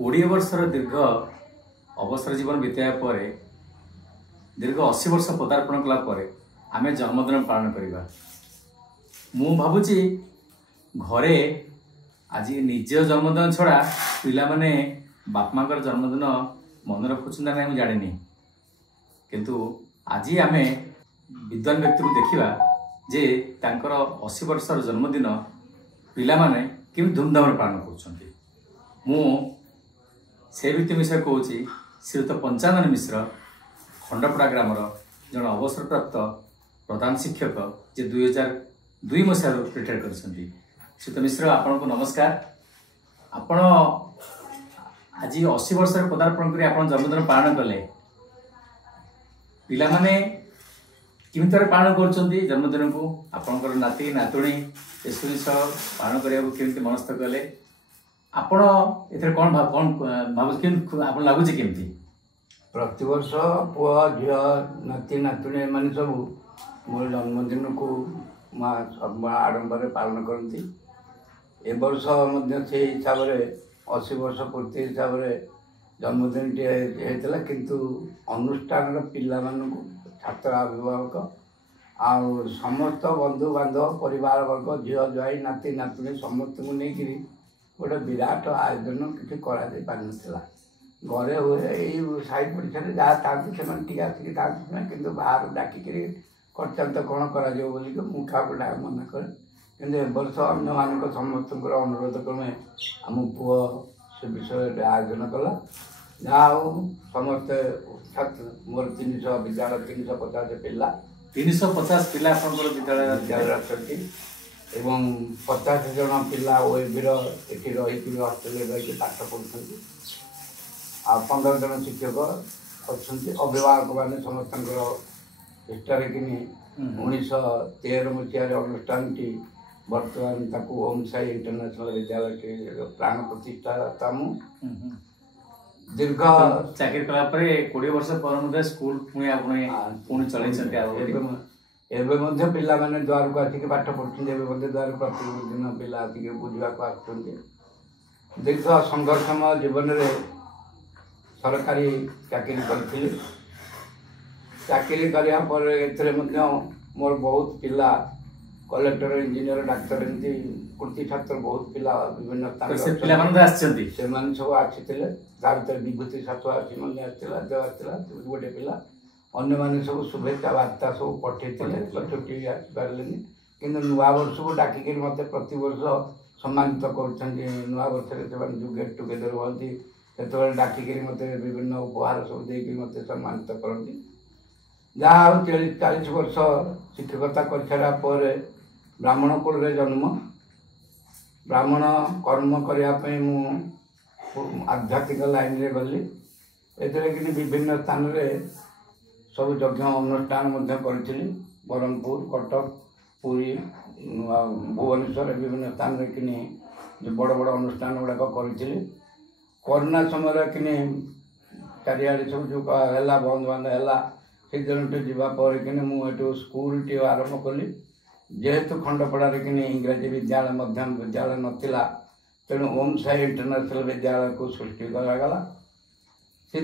20 वर्षर दीर्घ अवसर जीवन बीतया पर दीर्घ 80 वर्ष पदार्पण कला आमे जन्मदिन पालन करवा। मु भावुची घरे आज निज जन्मदिन छड़ा पिला माने बाप माँ जन्मदिन मन रखुं ना नहीं जानी, किंतु आज आमे विद्वान व्यक्ति को देखा जे तांकर 80 वर्षर जन्मदिन पिला माने केम धूमधाम पालन कर। से व्यक्ति विषय कहूँ श्रीयुत पंचानन मिश्र खंडपड़ा ग्रामर जन अवसर प्राप्त प्रधान शिक्षक जे 2002 मसीह रिटायर कर। श्रीयुत मिश्र आपण को नमस्कार। आपण आज 80 वर्ष पदार्पण कर जन्मदिन पालन कले, पिला माने किमित पालन कर जन्मदिन को आपणकर नाती नातुणी एसबू जिन पालन करने को केमती मनस्थ कले, आपण एथरे कौन भाव आप लगुच केमती? प्रतिवर्ष पुआ झील नाती नातुणी मैंने सब मोर जन्मदिन को माँ सब आडंबर पालन करती। ए वर्ष से हिसाब से 80 वर्ष पूर्ति हिसाब से जन्मदिन टी होता, किंतु अनुष्ठान पिला मानू छात्र अभिभावक आ समस्त बंधु बांधव परिवार वर्ग झील ज्वाई नाती नातुणी समस्त को लेकिन गोटे विराट आयोजन किसी करा पारा। घरे हुए यही साई पड़ोसा जहाँ था टे आसिक था कि बाहर डाकिक करते कौन कर मुखा मना करे, कि वर्ष अन्य मान समस्त अनुरोध क्रमे आम पुओ से विषय आयोजन कला। जहाँ समस्ते छात्र मोर 300 विद्यालय 350 पिला 350 पिला विद्यालय अच्छी एवं 50 जन पिला ओएबीर ये रही हस्टेल रही पाठ पढ़ुं आ 15 जन शिक्षक अच्छा अभिभावक मैंने समस्त चेष्टा कि 1913 मसीह अनुष्ठान टी बर्तमान ओम साई इंटरनेशनल विद्यालय के प्राण प्रतिष्ठा मु दीर्घ चाकरी कला 20 वर्ष पर स्कूल पुणी एवं पिला माने द्वार को आसिक पाठ पढ़ुं द्वार प्रतिदिन पिला आसिक बुझा आस। दीर्घ संघर्षमय जीवन में सरकारी चाकरी करी चाकरी करा मोर बहुत पिला कलेक्टर इंजीनियर डाक्तर एमती कृति छात्र बहुत पिला विभिन्न स्थान सब आसी भर विभूति छात्र आसला गोटे पिला अन्य माने सब शुभेच्छा वार्ता सब पठे छुट्टी आसपारे कि नुआ वर्ष को डाकिक मत प्रत वर्ष सम्मानित कर जो गेट टुगेदर हमें से डाकिक मत विभिन्न उपहार सब देकर मत सम्मानित करती। जहाँ 40 वर्ष शिक्षकता कर ब्राह्मण कुल जन्म ब्राह्मण कर्म करने मु आध्यात्मिक लाइन रे गली कि विभिन्न स्थान में सब यज्ञ अनुष्ठान करी ब्रह्मपुर कटक पुरी भुवनेश्वर विभिन्न स्थान में कि बड़ बड़ अनुष्ठान गुड़ाक करी। कोरोना समय कि चारिआडे सब जो है बंद बंद है से दिन जावापर कि मुझे स्कूल टी आरंभ कली। जेहेतु खंडपड़ा कि इंग्राजी विद्यालय मध्यम विद्यालय नाला तेणु ओम साई इंटरनेशनल विद्यालय को सृष्टि करागला। से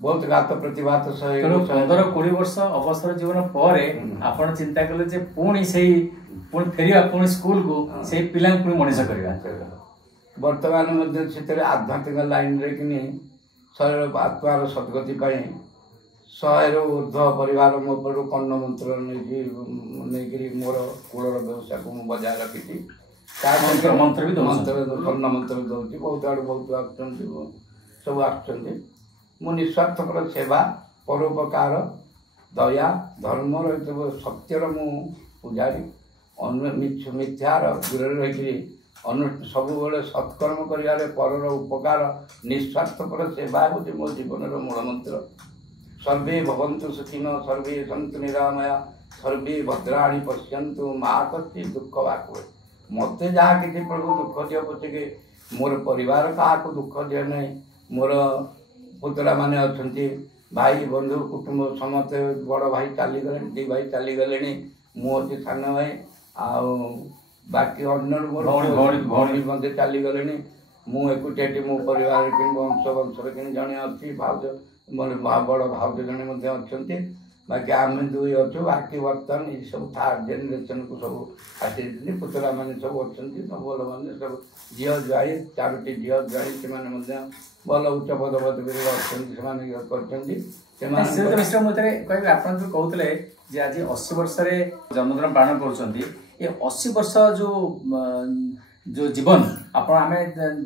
बहुत घात प्रतिभात 15-20 वर्ष अवसर जीवन पर आपण चिंता कले पुणी से फेरिया पुणी स्कूल को से पिला पुणी मनीष करवा। वर्तमान से आध्यात्मिक लाइन रे कि शरीर आत्मार सद्गति 100 ऊर्ध्व परिवार मो पर कर्ण मंत्र नहीं मोर कूलर व्यवसाय को बजाय रखी मंत्र भी कर्ण मंत्र दूसरी बहुत आड़ बहुत सब मु निस्वार्थकर सेवा परोपकार दया धर्म सत्यर मु पुजारी मिथ्यार दूर रही सब सत्कर्म कर पर उपकार निस्वार्थकर सेवा हूँ मो जीवन मूल मंत्र। सर्वे भवन्तु सुखिनो सर्वे सन्तु निरामया सर्वे भद्राणि पश्यन्तु मा कश्चित् दुःख वाकुवे। मत जहाँ कि प्रभु दुख दियो पछे मोर परिवार क्या दुख दिए ना मोर पुतला माने अच्छा भाई बंधु कुटुंब समस्ते बड़ भाई चलीगले 2 भाई चलीगले मुझे सान भाई बाकी अन्य भौणी चलीगले ମୁଁ ଏକୁଟିଆଟି ମୋ ପରିବାର କି ବଂଶରେ କି ଜଣେ ଅଛି ଭାଉଜ ମୋର ବଡ଼ ଭାଉଜ ଜଣେ ମଧ୍ୟ ଅଛନ୍ତି। ବାକି ଆମେ ଦୁଇ ଅଛୁ। ବାକି ବର୍ତ୍ତମାନ ଏଇ ସବୁ ଥାର୍ଡ଼ ଜେନେରେସନ୍କୁ ସବୁ ଆସିଛନ୍ତି। ପୁତୁରାମାନେ ସବୁ ଅଛନ୍ତି। ଭଲ ସବୁ ଝିଅ ଜ୍ୱାଇଁ 4ଟି ଝିଅ ଜ୍ୱାଇଁ ସେମାନେ ମଧ୍ୟ ଭଲ ଉଚ୍ଚ ପଦପଦବୀରେ ଅଛନ୍ତି। ସେମାନେ କରିଛନ୍ତି। ମିଶ୍ର ମୁଁ କହିବି ଆପଣ ଯେଉଁ କହୁଥିଲେ ଯେ ଆଜି 80 ବର୍ଷରେ ଜନ୍ମଦିନ ପାଳନ କରୁଛନ୍ତି। ଏ 80 ବର୍ଷ ଯେଉଁ ଜୀବନ ଆପଣ ଆମେ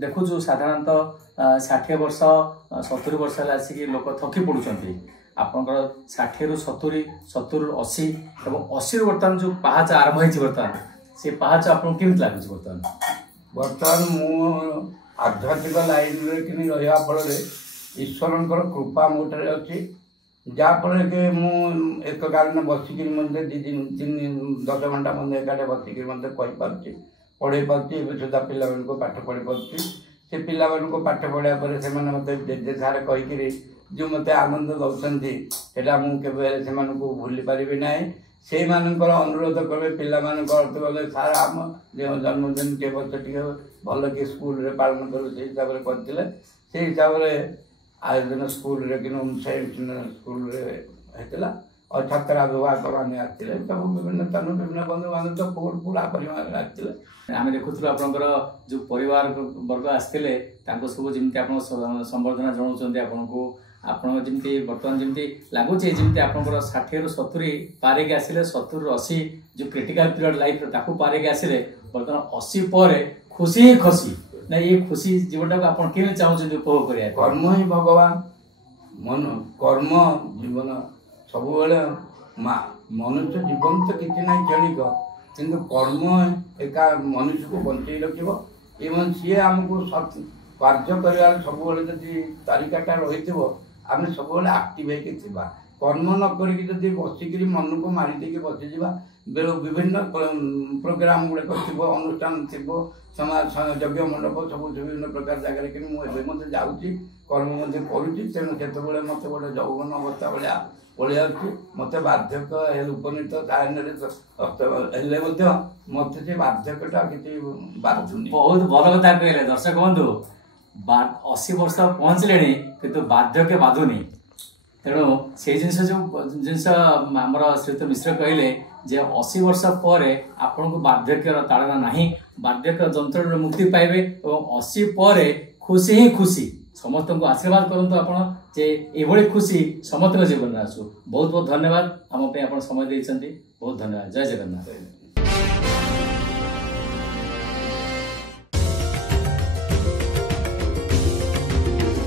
ଦେଖୁଛୁ ସାଧାରଣତଃ 60 ବର୍ଷ 70 ବର୍ଷ ହେଲେ ଆସିକି ଲୋକ ଥକି ପଡ଼ୁଛନ୍ତି। ଆପଣଙ୍କର 60ରୁ 70 70ରୁ 80 ଏବଂ 80ରୁ ବର୍ତ୍ତମାନ ଯେଉଁ ପାହାଚ ଆରମ୍ଭ ହେଇଛି ବର୍ତ୍ତମାନ ସେ ପାହାଚ ଆପଣଙ୍କୁ କେମିତି ଲାଗୁଛି? ବର୍ତ୍ତମାନ ମୁଁ ଆଧ୍ୟାତ୍ମିକ ଲାଇନ୍ରେ କିନି ରହିବା ଫଳରେ ଈଶ୍ୱରଙ୍କର କୃପା ମୋ ଠାରେ ଅଛି। ଯାହାଫଳରେ କି ମୁଁ ଏକକାଳୀନ ବସିକିରି ମଧ୍ୟ 10 ଘଣ୍ଟା ମଧ୍ୟ ଏକାଠି ବସିକିରି ମଧ୍ୟ କହିପାରୁଛି, ପଢ଼େଇ ପାରୁଛି। ଏବେ ସୁଦ୍ଧା ପିଲାମାନଙ୍କୁ ପାଠ ପଢ଼ି ପାରୁଛି। ସେ ପିଲାମାନଙ୍କୁ ପାଠ ପଢ଼ିବା ପରେ ସେମାନେ ମୋତେ ଜେଜେ ସାର୍ କହିକିରି ଯେଉଁ ମୋତେ ଆନନ୍ଦ ଦେଉଛନ୍ତି ସେଇଟା ମୁଁ କେବେ ସେମାନଙ୍କୁ ଭୁଲି ପାରିବି ନାହିଁ। ସେଇମାନଙ୍କର ଅନୁରୋଧ କଲେ ପିଲାମାନଙ୍କ ଅର୍ଥ କଲେ ସାର୍ ଆମ ଜନ୍ମଦିନ ଟିକେ ବର୍ଷ ଟିକେ ଭଲ କି ସ୍କୁଲରେ ପାଳନ କରୁ ସେଇ ହିସାବରେ କରିଥିଲେ। ସେଇ ହିସାବରେ ଆୟୋଜନ ସ୍କୁଲରେ କିନ୍ତୁ ସ୍କୁଲରେ ହେଇଥିଲା। ଆଉ ଛାତ୍ରାଭିଭାବକ ମାନେ ଆସିଥିଲେ ସବୁ ବିଭିନ୍ନ ସ୍ଥାନ ବିଭିନ୍ନ ବନ୍ଧୁବାନ୍ଧବ ପୁରା ପରିମାଣରେ ଆସିଥିଲେ। ଆମେ ଦେଖୁଥିଲୁ ଆପଣଙ୍କର ଯେଉଁ ପରିବାର ବର୍ଗ ଆସିଥିଲେ ତାଙ୍କୁ ସବୁ ଯେମିତି ଆପଣ ସମ୍ବର୍ଦ୍ଧନା ଜଣାଉଛନ୍ତି ଆପଣଙ୍କୁ ଆପଣ ଯେମିତି ବର୍ତ୍ତମାନ ଯେମିତି ଲାଗୁଛି ଯେମିତି ଆପଣଙ୍କର 60ରୁ 70 ପାରେକି ଆସିଲେ 70ରୁ 80 ଯେଉଁ କ୍ରିଟିକାଲ ପିରିୟଡ଼ ଲାଇଫ୍ର ତାକୁ ପାରେକି ଆସିଲେ ବର୍ତ୍ତମାନ 80 ପରେ ଖୁସି ହିଁ ଖୁସି ନା ଏ ଖୁସି ଜୀବନଟାକୁ ଆପଣ କେମିତି ଚାହୁଁଛନ୍ତି ଉପଭୋଗ କରିବା? କର୍ମ ହିଁ ଭଗବାନ। କର୍ମ ଜୀବନ ସବୁବେଳେ ମନୁଷ୍ୟ ଜୀବନ ତ କିଛି ନାହିଁ କ୍ଷଣିକ, କିନ୍ତୁ କର୍ମ ଏକା ମନୁଷ୍ୟକୁ ବଞ୍ଚେଇ ରଖିବ ଏବଂ ସିଏ ଆମକୁ କାର୍ଯ୍ୟ କରିବାର ସବୁବେଳେ ଯଦି ତାଲିକାଟା ରହିଥିବ ଆମେ ସବୁବେଳେ ଆକ୍ଟିଭ୍ ହେଇକି ଥିବା। କର୍ମ ନ କରିକି ଯଦି ବସିକିରି ମନକୁ ମାରି ଦେଇକି ବସିଯିବା ବିଭିନ୍ନ ପ୍ରୋଗ୍ରାମ ଗୁଡ଼ାକ ଥିବ, ଅନୁଷ୍ଠାନ ଥିବ, ସମାଜ ଯଜ୍ଞ ମଣ୍ଡପ ସବୁ ବିଭିନ୍ନ ପ୍ରକାର ଜାଗାରେ କିନ୍ତୁ ମୁଁ ଏବେ ମଧ୍ୟ ଯାଉଛି, କର୍ମ ମଧ୍ୟ କରୁଛି। ତେଣୁ ସେତେବେଳେ ମୋତେ ଗୋଟେ ଯୌବନ ଅବସ୍ଥା ଭଳିଆ ପଳେଇ ଆସୁଛି। ମୋତେ ବାର୍ଦ୍ଧକ୍ୟ ଉପନୀତ ତାହେଲେ ହେଲେ ମଧ୍ୟ ମୋତେ ସେ ବାର୍ଦ୍ଧକ୍ୟଟା କିଛି ବାଧୁନି। ବହୁତ ଭଲ କଥା କହିଲେ। ଦର୍ଶକ ବନ୍ଧୁ 80 ବର୍ଷ ପହଞ୍ଚିଲେଣି କିନ୍ତୁ ବାର୍ଦ୍ଧକ୍ୟ ବାଧୁନି। ତେଣୁ ସେଇ ଜିନିଷ ଆମର ଶ୍ରୀଯୁକ୍ତ ମିଶ୍ର କହିଲେ ଯେ 80 ବର୍ଷ ପରେ ଆପଣଙ୍କୁ ବାର୍ଦ୍ଧକ୍ୟର ତାଳନା ନାହିଁ, ବାର୍ଦ୍ଧକ୍ୟ ଯନ୍ତ୍ରଣାରୁ ମୁକ୍ତି ପାଇବେ ଏବଂ 80 ପରେ ଖୁସି ହିଁ ଖୁସି। ସମସ୍ତଙ୍କୁ ଆଶୀର୍ବାଦ କରନ୍ତୁ ଆପଣ ଯେ ଏଭଳି ଖୁସି ସମସ୍ତଙ୍କ ଜୀବନରେ ଆସୁ। ବହୁତ ବହୁତ ଧନ୍ୟବାଦ ଆମ ପାଇଁ ଆପଣ ସମୟ ଦେଇଛନ୍ତି। ବହୁତ ଧନ୍ୟବାଦ। ଜୟ ଜଗନ୍ନାଥ।